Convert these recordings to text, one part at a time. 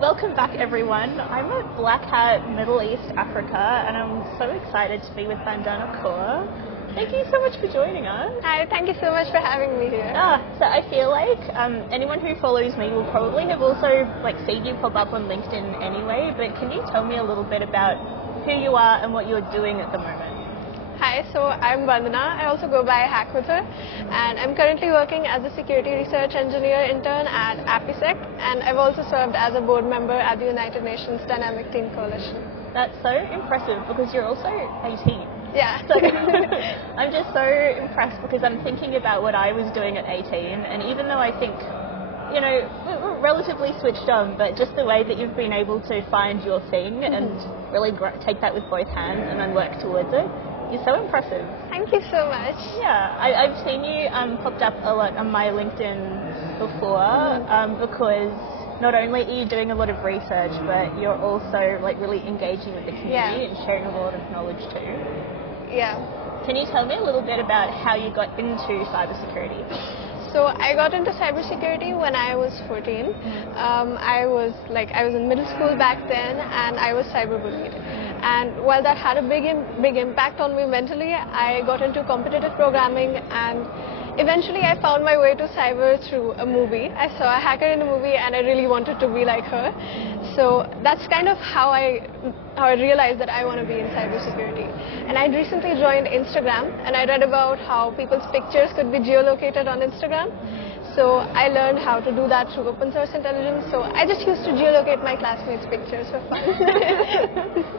Welcome back, everyone. I'm at Black Hat, Middle East, Africa, and I'm so excited to be with Bandana Kaur. Thank you so much for joining us. Hi, thank you so much for having me here. So I feel like anyone who follows me will probably have also seen you pop up on LinkedIn anyway, but can you tell me a little bit about who you are and what you're doing at the moment? Hi, so I'm Bandana. I also go by Hack with Her, and I'm currently working as a security research engineer intern at APISEC, and I've also served as a board member at the United Nations Dynamic Team Coalition. That's so impressive because you're also 18. Yeah. So I'm just so impressed because I'm thinking about what I was doing at 18, and even though I think, you know, we're relatively switched on, but just the way that you've been able to find your thing and really take that with both hands and then work towards it, you're so impressive. Thank you so much. Yeah, I've seen you popped up a lot on my LinkedIn before because not only are you doing a lot of research, but you're also really engaging with the community and sharing a lot of knowledge too. Yeah. Can you tell me a little bit about how you got into cybersecurity? So I got into cybersecurity when I was 14. I was in middle school back then, and I was cyberbullied. And while that had a big impact on me mentally, I got into competitive programming, and eventually I found my way to cyber through a movie. I saw a hacker in a movie, and I really wanted to be like her. So that's kind of how I realized that I want to be in cybersecurity. And I'd recently joined Instagram, and I read about how people's pictures could be geolocated on Instagram. So I learned how to do that through open source intelligence. So I just used to geolocate my classmates' pictures for fun.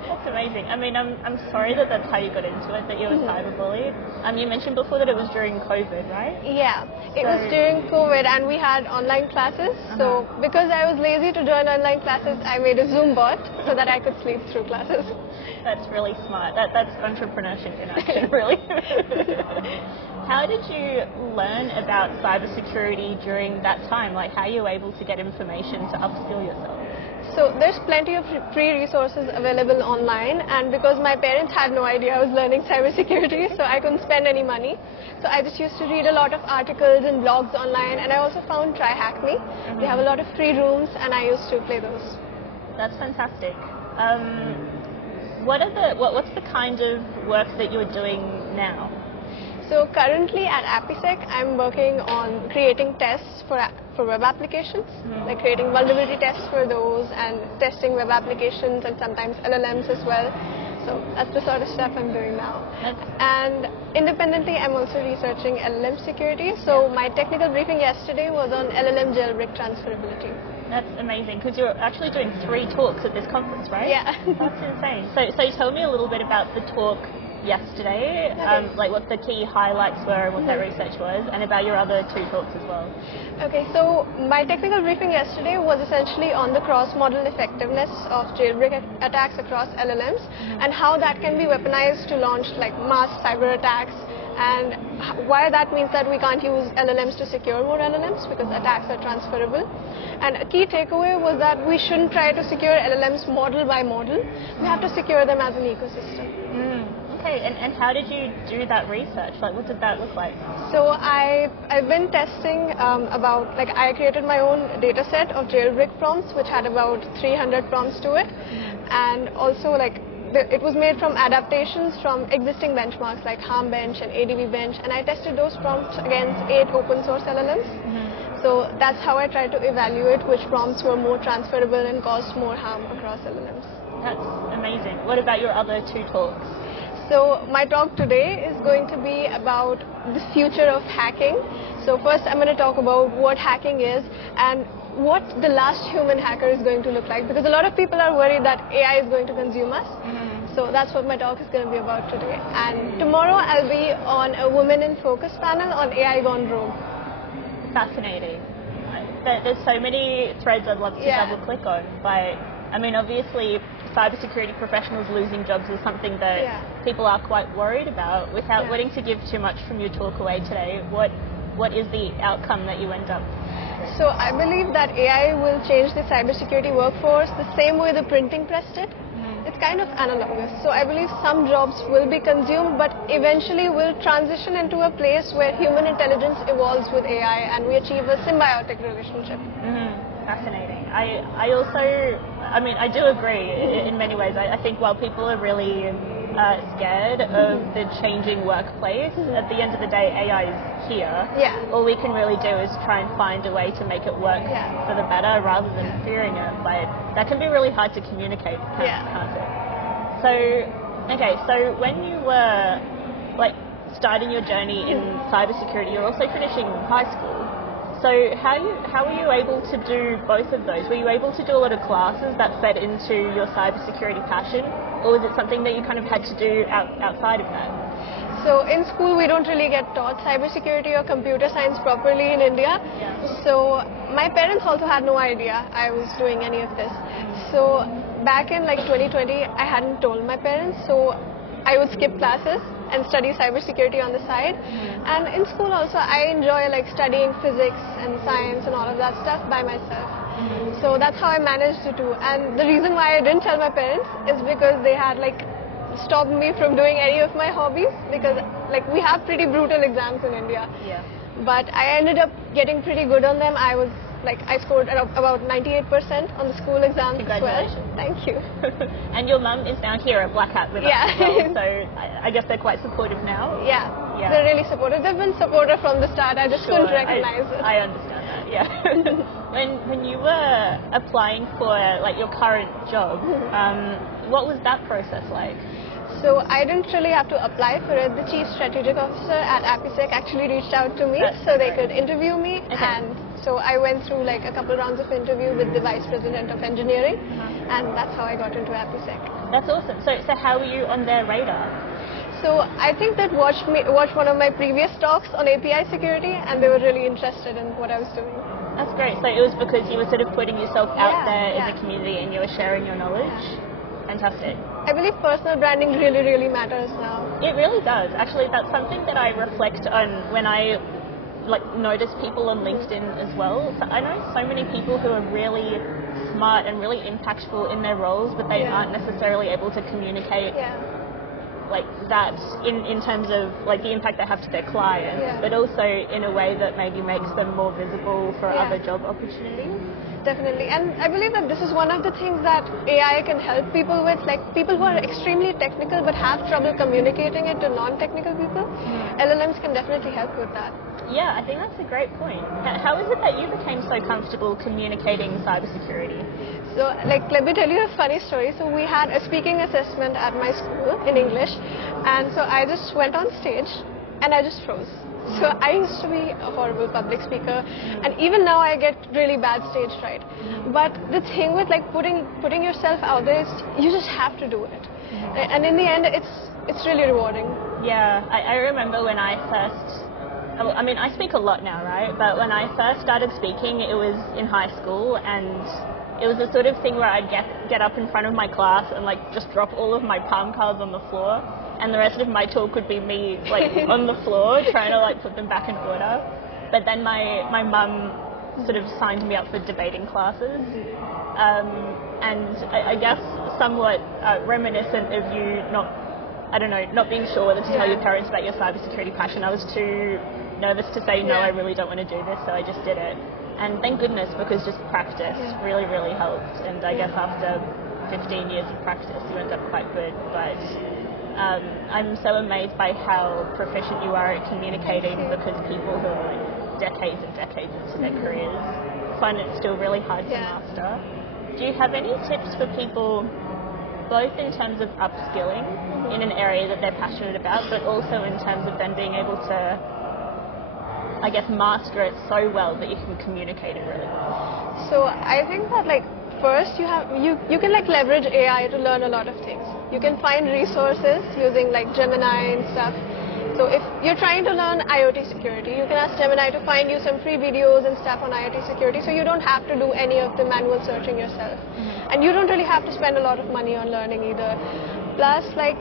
That's amazing. I mean, I'm sorry that that's how you got into it, that you were cyberbullied. You mentioned before that it was during COVID, right? Yeah, it was during COVID, and we had online classes. So because I was lazy to join online classes, I made a Zoom bot so that I could sleep through classes. That's really smart. That's entrepreneurship in action, really. How did you learn about cybersecurity during that time? How are you able to get information to upskill yourself? So there's plenty of free resources available online, and because my parents had no idea I was learning cybersecurity, so I couldn't spend any money. So I just used to read a lot of articles and blogs online, and I also found Try Hack Me. They have a lot of free rooms, and I used to play those. That's fantastic. What's the kind of work that you're doing now? So currently at APISEC, I'm working on creating tests for web applications, like creating vulnerability tests for those and testing web applications and sometimes LLMs as well. So that's the sort of stuff I'm doing now. And independently, I'm also researching LLM security. So my technical briefing yesterday was on LLM jailbreak transferability. That's amazing, because you're actually doing 3 talks at this conference, right? Yeah. That's insane. So tell me a little bit about the talk yesterday, what the key highlights were and what that research was, and about your other 2 talks as well. Okay, so my technical briefing yesterday was essentially on the cross-model effectiveness of jailbreak attacks across LLMs and how that can be weaponized to launch mass cyber attacks, and why that means that we can't use LLMs to secure more LLMs because attacks are transferable. And a key takeaway was that we shouldn't try to secure LLMs model by model. We have to secure them as an ecosystem. Okay, and how did you do that research? What did that look like? So I've been testing I created my own data set of jailbreak prompts, which had about 300 prompts to it. And also it was made from adaptations from existing benchmarks like HarmBench and ADVBench, and I tested those prompts against 8 open source LLMs. So that's how I tried to evaluate which prompts were more transferable and caused more harm across LLMs. That's amazing. What about your other 2 talks? So my talk today is going to be about the future of hacking. So first I'm going to talk about what hacking is and what the last human hacker is going to look like, because a lot of people are worried that AI is going to consume us. So that's what my talk is going to be about today. And tomorrow I'll be on a Women in Focus panel on AI gone rogue. Fascinating. There's so many threads I'd love to double click on, but I mean, obviously cybersecurity professionals losing jobs is something that people are quite worried about. Without wanting to give too much from your talk away today, what is the outcome that you end up? So I believe that AI will change the cybersecurity workforce the same way the printing press did. It's kind of analogous. So I believe some jobs will be consumed, but eventually will transition into a place where human intelligence evolves with AI and we achieve a symbiotic relationship. Fascinating. I also, I mean, I do agree in many ways. I think while people are really scared of the changing workplace, at the end of the day, AI is here. Yeah. All we can really do is try and find a way to make it work for the better rather than fearing it. But that can be really hard to communicate, can't it? So, okay, so when you were like starting your journey in cybersecurity, you're also finishing high school. So how were you able to do both of those? Were you able to do a lot of classes that fed into your cybersecurity passion, or was it something that you kind of had to do outside of that? So in school we don't really get taught cybersecurity or computer science properly in India. Yeah. So my parents also had no idea I was doing any of this. So back in like 2020 I hadn't told my parents, so I would skip classes and study cybersecurity on the side. And in school also I enjoy like studying physics and science and all of that stuff by myself. So that's how I managed to do. And the reason why I didn't tell my parents is because they had like stopped me from doing any of my hobbies, because like we have pretty brutal exams in India. Yeah. But I ended up getting pretty good on them. I scored about 98% on the school exams. Congratulations. As well. Thank you. And your mum is down here at Black Hat with us as well, so I guess they're quite supportive now. Yeah, they're really supportive. They've been supportive from the start. I just couldn't recognize it. I understand that, yeah. When you were applying for like your current job, what was that process like? So I didn't really have to apply for it. The Chief Strategic Officer at APISEC actually reached out to me so they could interview me. Okay. And so I went through like a couple rounds of interview with the Vice President of Engineering, and that's how I got into APISEC. That's awesome. So how were you on their radar? So I think that watched one of my previous talks on API security, and they were really interested in what I was doing. That's great. So it was because you were sort of putting yourself out there in the community and you were sharing your knowledge? Fantastic. I believe personal branding really, really matters now. It really does. Actually, that's something that I reflect on when I notice people on LinkedIn as well. So I know so many people who are really smart and really impactful in their roles, but they aren't necessarily able to communicate like that in terms of like the impact they have to their clients, but also in a way that maybe makes them more visible for other job opportunities. Definitely, and I believe that this is one of the things that AI can help people with, like people who are extremely technical but have trouble communicating it to non-technical people. LLMs can definitely help with that. Yeah, I think that's a great point. How is it that you became so comfortable communicating cybersecurity? So, like, let me tell you a funny story. So we had a speaking assessment at my school in English, and so I just went on stage and I just froze. So I used to be a horrible public speaker, and even now I get really bad stage fright. But the thing with like putting yourself out there is you just have to do it, and in the end it's really rewarding. Yeah, I remember when I first. I mean, I speak a lot now, right? But when I first started speaking, it was in high school, and it was the sort of thing where I'd get up in front of my class and like just drop all of my palm cards on the floor, and the rest of my talk would be me like on the floor trying to like put them back in order. But then my mum sort of signed me up for debating classes, and I guess somewhat reminiscent of you not being sure whether to tell your parents about your cybersecurity passion. I was too nervous to say no, I really don't want to do this, so I just did it. And thank goodness, because just practice really, really helped. And I guess after 15 years of practice, you end up quite good. But I'm so amazed by how proficient you are at communicating, because people who are like decades and decades into their careers find it still really hard to master. Do you have any tips for people, both in terms of upskilling in an area that they're passionate about, but also in terms of them being able to, I guess, master it so well that you can communicate it really well? So I think that like first you can like leverage AI to learn a lot of things. You can find resources using like Gemini and stuff. So if you're trying to learn IoT security, you can ask Gemini to find you some free videos and stuff on IoT security, so you don't have to do any of the manual searching yourself. And you don't really have to spend a lot of money on learning either. Plus, like,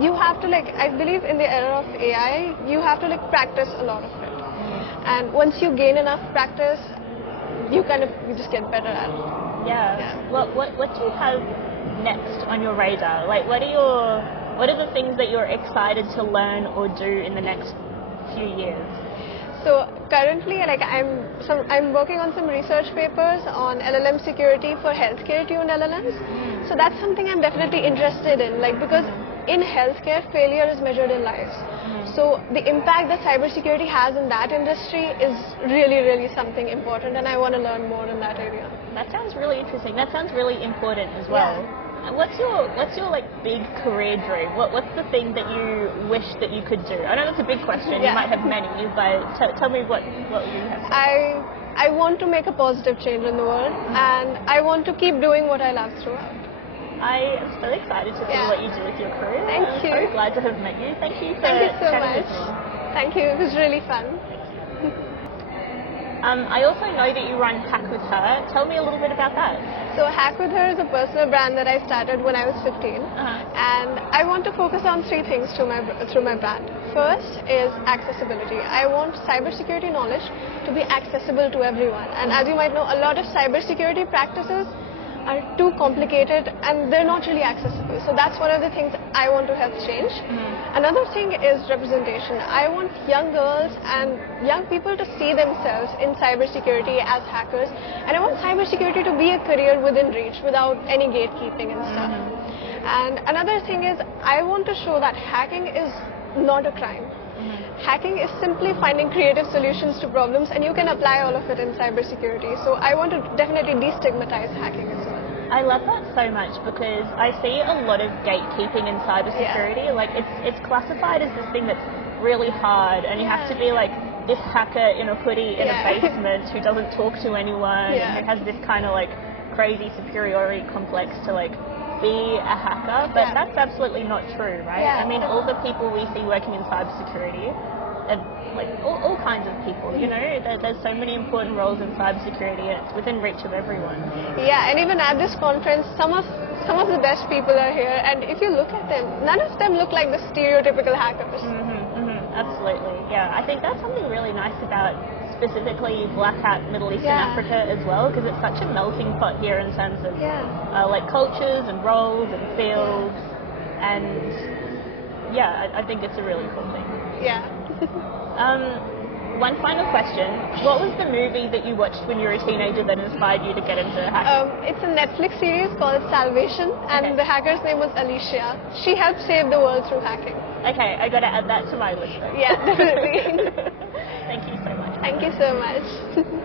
you have to like, I believe in the era of AI, you have to like practice a lot of it. And once you gain enough practice, you just get better at it. Yeah. What do you have next on your radar? Like, what are the things that you're excited to learn or do in the next few years? So currently, like I'm working on some research papers on LLM security for healthcare-tuned LLMs. So that's something I'm definitely interested in, like because in healthcare, failure is measured in lives. So the impact that cybersecurity has in that industry is really, really something important, and I want to learn more in that area. That sounds really interesting. That sounds really important as well. Yeah. What's your like big career dream? What's the thing that you wish that you could do? I know that's a big question. You might have many, but tell me what you have. I want to make a positive change in the world, and I want to keep doing what I love throughout. I am so excited to see what you do with your career. Thank you. I'm so glad to have met you. Thank you for so chatting much. with me. Thank you. It was really fun. I also know that you run Hack with Her. Tell me a little bit about that. So Hack with Her is a personal brand that I started when I was 15. And I want to focus on 3 things through my brand. First is accessibility. I want cybersecurity knowledge to be accessible to everyone. And as you might know, a lot of cybersecurity practices are too complicated and they're not really accessible. So that's one of the things I want to help change. Another thing is representation. I want young girls and young people to see themselves in cybersecurity as hackers, and I want cybersecurity to be a career within reach without any gatekeeping and stuff. And another thing is I want to show that hacking is not a crime. Hacking is simply finding creative solutions to problems, and you can apply all of it in cybersecurity. So I want to definitely destigmatize hacking as well. I love that so much because I see a lot of gatekeeping in cybersecurity. Like it's classified as this thing that's really hard, and you have to be like this hacker in a hoodie in a basement who doesn't talk to anyone, and who has this kind of like crazy superiority complex to like be a hacker, but that's absolutely not true, right? I mean, all the people we see working in cybersecurity, and like all kinds of people, you know, there's so many important roles in cybersecurity, and it's within reach of everyone. Yeah, and even at this conference, some of the best people are here, and if you look at them, none of them look like the stereotypical hackers. Absolutely, yeah. I think that's something really nice about specifically Black Hat Middle Eastern Africa as well, because it's such a melting pot here in terms of like cultures and roles and fields, and I think it's a really cool thing. One final question. What was the movie that you watched when you were a teenager that inspired you to get into hacking? It's a Netflix series called Salvation, and the hacker's name was Alicia. She helped save the world through hacking. Okay, I got to add that to my list. Yeah, definitely. Thank you so much. Thank you so much.